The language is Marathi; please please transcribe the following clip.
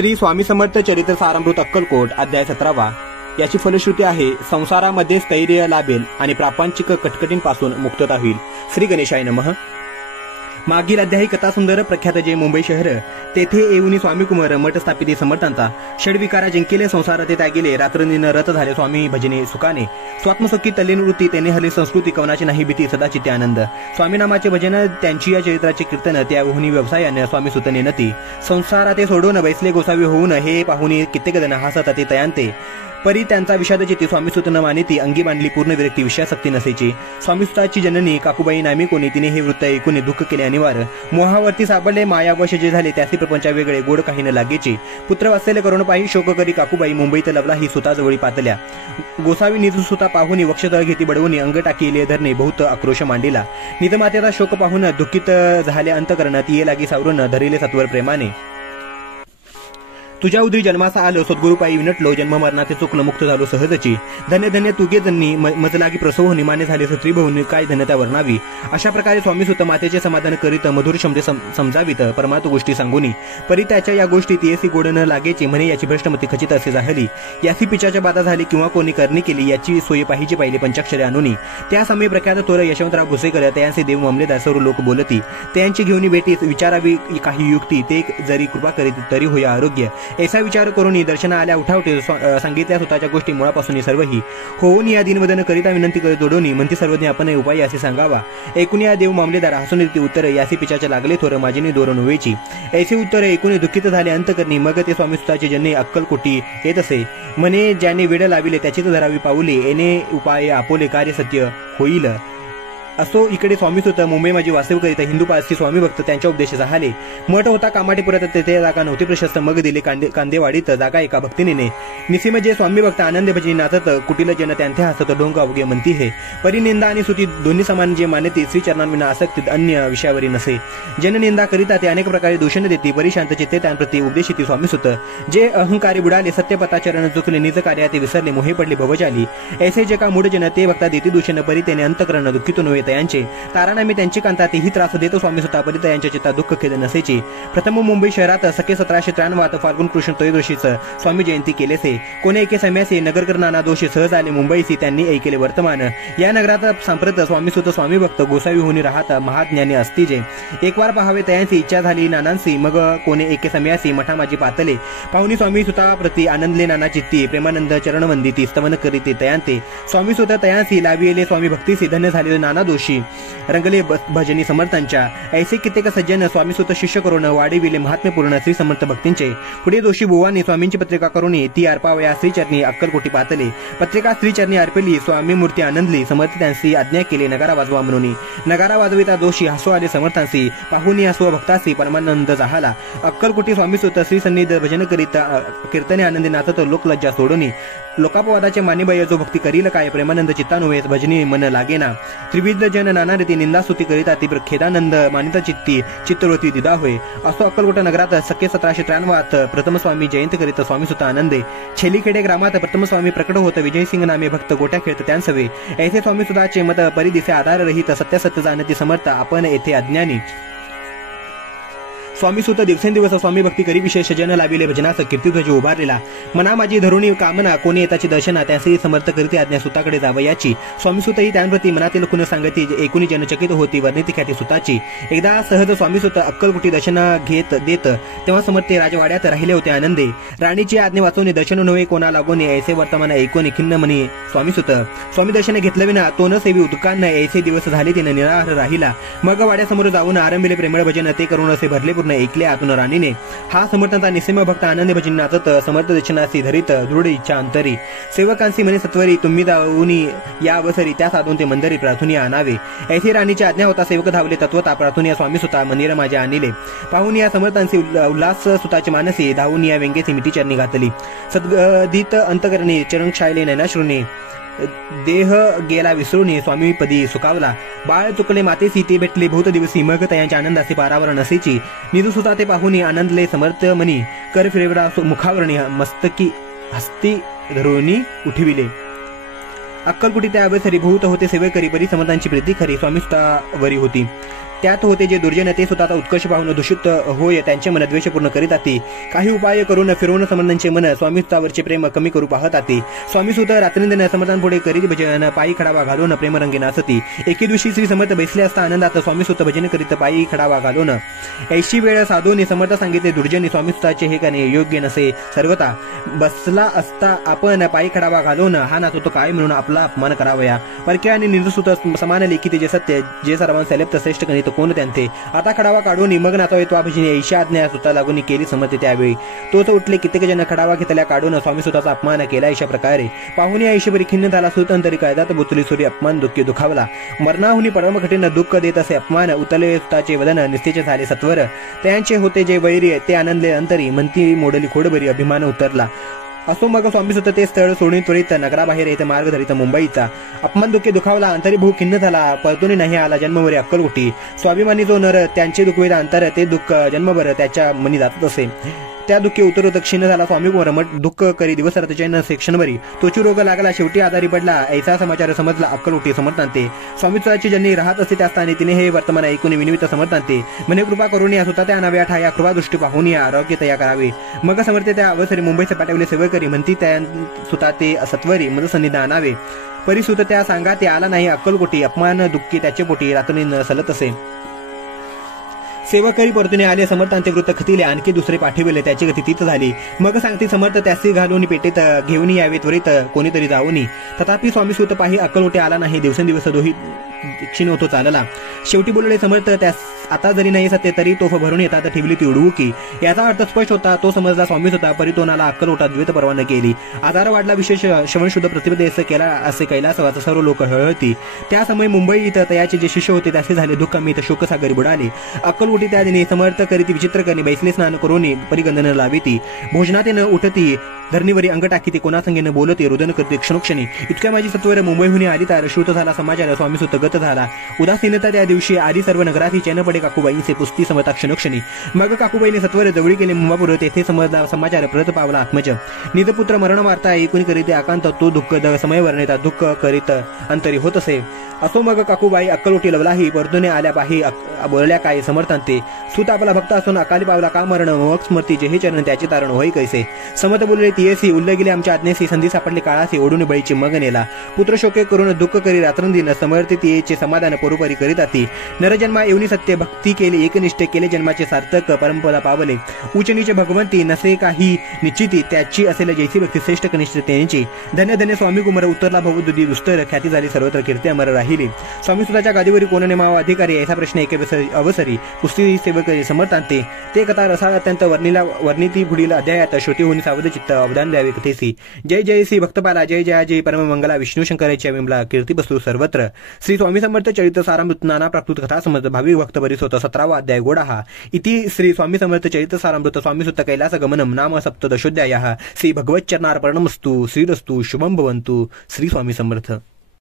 श्री स्वामी समर्थ चरित्र सारामृत अक्कलकोट अध्याय 17वा। याची फलश्रुती आहे संसारामध्ये स्थैर्य लाभेल आणि प्रापंचिक कटकटींपासून मुक्तता होईल। श्री गणेशाय नमः। मागील अध्यायी कथा सुंदर प्रख्यात जे मुंबई शहर तेथे येऊन स्वामी कुमार मठ स्थापित समर्थांचा षडविकारा जिंकिले संसार ते त्यागिले रात्रंदिन रत झाले स्वामी भजने सुखाने स्वात्मसुखी तल्लीन वृत्ती तेने हरली संस्कृती कवनाची नाही भीती सदाचित्ते आनंद स्वामी नामाचे भजन त्यांची या चरित्राचे कीर्तन त्या वहुनी व्यवसायाने स्वामी सुतने नती संसारा ते सोडून बैसले गोसावी होऊन हे पाहुनी कित्येक जण हसत ते तयांते परी त्यांचा विषाद चित्ती स्वामीसुत न मानिती अंगी बांधली पूर्ण विरक्ती विषयासक्ती नसेची स्वामीसुताची जननी काकूबाई नामी कोणी तिने हे वृत्त ऐकून दुःख केले अनिवार्य मोहावरती सापडले मायावश जे झाले त्याचे प्रपंचा वेगळे गोड काही न लागेचे पुत्र वाचलेले करुण पाही शोक करी काकूबाई मुंबईत लवला ही सुताजवळी पातल्या गोसावी निज सुता पाहुनी वक्षतळ घेती बडवून अंग टाकीले धरणे बहुत आक्रोश मांडिला निजमातेचा शोक पाहून दुःखित झाले अंतकरण ती लागी सावरून धरिले सत्वर प्रेमाने तुझ्या उदरी जन्माचा आलो सद्गुरुपायी विनटलो जन्म मरणाचे चुकलं मुक्त झालो सहजची धन्य धन्य तुगे जन्नी मजलागी प्रसव निमाने झाले त्रिभुवनी काय धन्यता वर्णावी अशा प्रकारे स्वामीसुत मातेचे समाधान करीत मधुर शब्दे समजावीत परमार्थ गोष्टी सांगुनी परी त्याच्या या गोष्टी तियसी गोड न लागेचे म्हणे याची भ्रष्टमती खचित असे झाली याची पिचाच्या बाधा झाली किंवा कोणी करणी केली याची सोयी पाहिजे पाहिले पंचाक्षरे आणुनी त्या समय प्रख्यात तोर यशवंतराव भुसेकर त्यांचे देव मामलेदार सर्व लोक बोलती त्यांची घेऊन भेटी विचारावी काही युक्ती ते जरी कृपा करीत तरी होय आरोग्य ऐसा विचार करून दर्शना आल्या उठावटे सांगितल्या स्वतःच्या गोष्टी मुळापासून सर्वही होऊन या दिनवदन करिता विनंती करत जोडोनी म्हणती सर्वज्ञ आपण उपाय असे सांगावा ऐकून या देव मामलेदार हसून उत्तर यासी पिचाच्या लागले थोर माझीने दोर नव्हेची ऐसे उत्तर ऐकून दुःखित झाले अंतकरणी मग ते स्वामी सुताचे जन्ने अक्कलकोटी येत असे म्हणे ज्याने वेड लाविले त्याचीच धरावी पाऊले येणे उपाय आपोले कार्य सत्य होईल असो इकडे स्वामीसुत मुंबई माझी वास्तव करीत हिंदू पारसी स्वामी भक्त त्यांच्या उपदेश झाले मठ होता कामाटीपुरात तेथे जागा नव्हती प्रशस्त मग दिले कांदेवाडीत जागा एका भक्तीने निसीम जे स्वामी भक्त आनंद भजनी नाचत कुटील जन त्यांथे हसत ढोंग अवघे म्हणती हे परिनिंदा आणि स्तुती दोन्ही समान जे मानती श्री चरणांविना आसक्ती अन्य विषयावरी नसे जननिंदा करिता ते अनेक प्रकारे दूषण देती परिशांत चित्ते त्यांप्रती उपदेशिती स्वामीसुत जे अहंकारी बुडाले सत्यपथाचरण चुकले निज कार्या ते विसरले मोहे पडले भवजाली ऐसे जे का मूढ जन ते भक्ता देती दूषण परी त्याने अंतकरण दुःखित नव्हे यांचे ताराना मी त्यांची कांता तेही त्रास देतो स्वामी सुता परित यांच्या चित्ता दुःख खेद नसेची प्रथम मुंबई शहरात सके 1793 फाल्गुन कृष्ण त्रयोदशीच स्वामी जयंती केलेसे कोणे एके सम्यासे नगरकर नाना दोषी सहज आले मुंबईसी त्यांनी ऐकले वर्तमान या नगरात सांप्रत स्वामीसुत स्वामी भक्त गोसावी होऊन राहत महाज्ञानी असती जे एक वार पाहावे तयांची इच्छा झाली नानांसी मग कोणे एके सम्यासी मठा माझी पातले पाहुनी स्वामी सुता प्रती आनंदले नाना चित्ती प्रेमानंद चरण वंदिती स्तवन करीते तयांते स्वामी सुत तयांसी लाविले स्वामी भक्तीसी धन्य झाले नाना दोषी रंगले भजनी समर्थांच्या ऐसे कित्येक सज्जन स्वामीसुत शिष्य करून वाढविले महात्म्यपूर्ण श्री समर्थ भक्तींचे पुढे दोषी बुवांनी स्वामींची पत्रिका करून ती अर्पावया श्रीचरणी अक्कलकोटी पातले पत्रिका श्रीचरणी अर्पली स्वामी मूर्ती आनंदली समर्थ त्यांची आज्ञा केली नगारा वाजवा म्हणून नगारा वाजविता दोषी हसू आले समर्थांशी पाहुनी हसू भक्तासी परमानंद झाला अक्कलकोटी स्वामीसुत श्री सन्निध भजन करीत कीर्तने आनंदी नाचत लोकलज्जा सोडून लोकापवादाचे मानिबाई जो भक्ती करील काय प्रेमानंद चित्तानुवेस भजनी मन लागेना त्रिविध जन नाना रीती निंदा स्तुती करिता ती खेदानंद मानिता चित्ती चित्तवृत्ती दिदा होय असो अक्कलकोट नगरात सके 1793 प्रथम स्वामी जयंती करीत स्वामीसुत आनंदे छेलीखेडे ग्रामात प्रथम स्वामी प्रकट होत विजयसिंग नामे भक्त गोट्या खेळत त्यांसवे ऐसे स्वामीसुताचे मत परिदिसे आधार रहित सत्य जाणती समर्थ आपण येथे अज्ञानी स्वामीसुत दिवसेंदिवस स्वामी भक्ती करी विशेष जन लाविले भजनास कीर्तिध्वज उभारलेला मना माझी धरुणी कामना कोणी येताची दर्शना त्यासही समर्थ करीते आज्ञा सुताकडे जावयाची स्वामीसुतही त्यांप्रती मनातील खुन सांगती एकूणी जनचकित होती वर्णिती ख्याती सुताची एकदा सहज स्वामीसुत अक्कलकोटी दर्शना घेत देत तेव्हा समर्थ राजवाड्यात राहिले होते आनंदे राणीची आज्ञा वाचवणे दर्शन नव्हे कोणा लागोने ऐसे वर्तमान ऐकून खिन्न म्हणे स्वामीसुत स्वामी दर्शन घेतलं विना तो न सेवी उदकांना ऐसे दिवस झाले तिने निराहार राहिला मग वाड्यासमोर जाऊन आरंभिले प्रेमळ भजन ते करून असे भरले पूर्ण ऐकले आतून राणीने हा समर्थांचा निसीम भक्त आनंद भजन नाचत समर्थ दर्शनासी धरित दृढ इच्छा अंतरी सेवकांसी म्हणे सत्वरी तुम्ही जाऊनी या अवसरी त्या साधून ते मंदिरी प्रार्थुनी आणावे ऐसे राणीची आज्ञा होता सेवक धावले तत्वता प्रार्थुनी स्वामी सुता मंदिर माझ्या आणले पाहून या समर्थांची उल्हास सुताची मानसी धावून या व्यंगेची मिठी चरणी घातली सद्गदित अंतकरणी चरण शायले नैनाश्रुणी देह गेला विसरून स्वामी पदी सुकावला बाळ चुकले मातेसी ते भेटले बहुत दिवसी मग त्यांच्या आनंदाचे पारावर नसेची निदुसुता ते पाहुनी आनंदले समर्थ मनी कर फिरवला मुखावरणी मस्तकी हस्ती धरुणी उठविले अक्कलकोटी त्या अवसरी भूत होते सेवेकरी परी समर्थांची प्रीती खरी स्वामी सुतावरी होती त्यात होते जे दुर्जन ते स्वतःचा उत्कर्ष पाहून दूषित होय त्यांचे मन द्वेषपूर्ण करीत आती. काही उपाय करून फिरवून समर्थांचे मन स्वामीसुतावरचे प्रेम कमी करू पाहत आते. स्वामीसुत रात्रींदिन समर्थांपुढे करीत भजन पायी खडावा घालून प्रेमरंगी नाचती. एके दिवशी श्री समर्थ बसले असता आनंदात स्वामीसुत भजन करीत पायी खडावा घालून 80 वेळ साधून समर्थ सांगितले दुर्जनी स्वामीसुताचे हे करणे योग्य नसे. सर्वता बसला असता आपण पायी खडावा घालून हा नाचतो काय म्हणून आपला अपमान करावया. परक्या आणि निर्सुत समान लेखी जे सत्य जे सर्वांचे लेप्त श्रेष्ठ गणित कोण त्यांचे. आता खडावा काढून मग नाचावे तो भजनी 80 आज्ञा सुता लागून केली समर्थ त्यावेळी. तोच उठले कित्येक जण खडावा घेतल्या काढून स्वामीसुताचा अपमान केला. अशा प्रकारे पाहुणे 80 बरी खिन्न झाला सुतंतरी कायदात बुचली सूर्य अपमान दुःखी दुखावला. मरणाहुनी परम कठीण दुःख देत असे अपमान उतले सुताचे वदन निस्तेज झाले सत्वर. त्यांचे होते जे वैरी ते आनंदले अंतरी म्हणती मोडली खोडबरी अभिमान उतरला. असो मग स्वामीसुत ते स्थळ सोडून त्वरित नगराबाहेर येत मार्ग धरित मुंबईचा. अपमान दुःखी दुखावला अंतरी भू खिन्न झाला परतून नाही आला जन्मभरी अक्कल उठी. स्वाभिमानी जो नर त्यांचे दुःखवेद अंतर ते दुःख जन्मभर त्याच्या मनी जातच असे. त्या दुःखी उतरत क्षीण झाला स्वामी रमट दुःख करी दिवस रात्र चैन सेक्षणवरी तोची रोग लागला शेवटी आजारी पडला. ऐसा समाचार समजला अक्कल उठी समर्थांते. स्वामीत्वाची ज्यांनी राहत असते त्या स्थानी तिने हे वर्तमान ऐकून विनिमित समर्थांते. म्हणे कृपा करून या स्वतः त्या नव्या ठाया कृपा दृष्टी पाहून या आरोग्य तया करावे. मग समर्थ त्या अवसरी मुंबईचे पाठवले सेवकरी म्हणती त्या सुता ते सत्वरी मज सन्निधान आणावे. परिसुत त्या सांगा ते आला नाही अक्कलकोटी अपमान दुःखी त्याचे पोटी रात्री सलत असे. सेवकरी परतून आले समर्थांचे वृत्त खतिले आणखी दुसरे पाठविले त्याची गती तीच झाली. मग सांगते समर्थ त्यासी घालून पेटेत घेऊन यावे त्वरित कोणीतरी जाऊनी. तथापि स्वामीसुत पाही अक्कलकोटे आला नाही. दिवसेंदिवस दोही क्षीण होतो चालला. शेवटी बोलले समर्थ त्यास आता जरी नाही सत्य तरी तोफ भरून येतात ठेवली ती उडवू की. याचा अर्थ स्पष्ट होता. तो समजला स्वामीसुता परितोनाला अक्कलकोटा द्वैत परवाना केली. आधार वाढला विशेष श्रवणशुद्ध प्रतिपदेश केला असे कैलासवाचा सर्व लोक हळहळती. त्या समय मुंबईत तयाचे जे शिष्य होते त्याचे झाले दुःख मी शोकसागरी बुडाले. अक्कलकोटी त्या दिनी समर्थ करीती विचित्र करणे बैसले स्नान करून परिगंधन लाविती. भोजनाते न उठती धरणीवरी अंग टाकीती कोणासंगेन बोलती रुदन करते क्षणोक्षणी. इतक्या माझी सत्वर मुंबईहून आली तर श्रुत झाला समाचार स्वामीसुत गत झाला. उदासीनता त्या दिवशी आली सर्व नगरात चैन पडे काकूबाईंचे पुस्ती समता क्षणोक्षणी. मग काकूबाईने सत्वर जवळी केले मुंबापूर तेथे समजला समाचार परत पावला आत्मज. निजपुत्र मरण वार्ता ऐकून करीते आकांत तो दुःख समय वर्णिता दुःख करीत अंतरी होत असे. असो मग काकूबाई अक्कलकोटी लवलाही परतूने आल्या पाही बोलल्या काय समर्थांते. सुत आपला भक्त असून अकाली पावला का मरण मग स्मृती जे हे चरण त्याचे तारण होई कैसे. समत बोलले तियेसी उल्ले गेले आमच्या आज्ञेसी संधी सापडली काळासी ओढून बळीची मग नेला. पुत्र शोके करून दुःख करी रात्रंदिन समर्थ तियेचे समाधान परोपरी करीत आती. नरजन्मा येऊनी सत्य भक्ती केली एकनिष्ठ केले जन्माचे सार्थक परंपरा पावले. उच्च नीच भगवंती नसे काही निश्चिती त्याची असेल जैसी भक्ती श्रेष्ठ कनिष्ठ त्यांची. धन्य धन्य स्वामी कुमार उतरला भवदुदी दुस्तर ख्याती झाली सर्वत्र कीर्ती अमर राहिली. स्वामीसुताच्या गादीवरी कोण नेमावा अधिकारी असा प्रश्न एके अवसरी पुस्ती सेवकरी समर्थांते. ते कथा रसाळ अत्यंत वर्णिती पुढील अध्यायात श्रुती होऊन सावध चित्त अवदान द्यावे कथेसी. जय जय श्री भक्तपाला जय जय जय परममंगला विष्णू शंकराच्या विमला कीर्ती बसू सर्वत्र. श्री स्वामी समर्थ चरित सारामृत नाना प्राकृत कथा समर्थ भाविक भक्त परिसोत 17वा अध्याय गोडाहा. इति श्री स्वामी समर्थ चरित सारामृत स्वामीसुत कैलास गमनम नाम सप्तदशोध्यायः. श्री भगवच्चरणार्पणमस्तु श्रीरस्तु शुभम भवन्तु. श्री स्वामी समर्थ.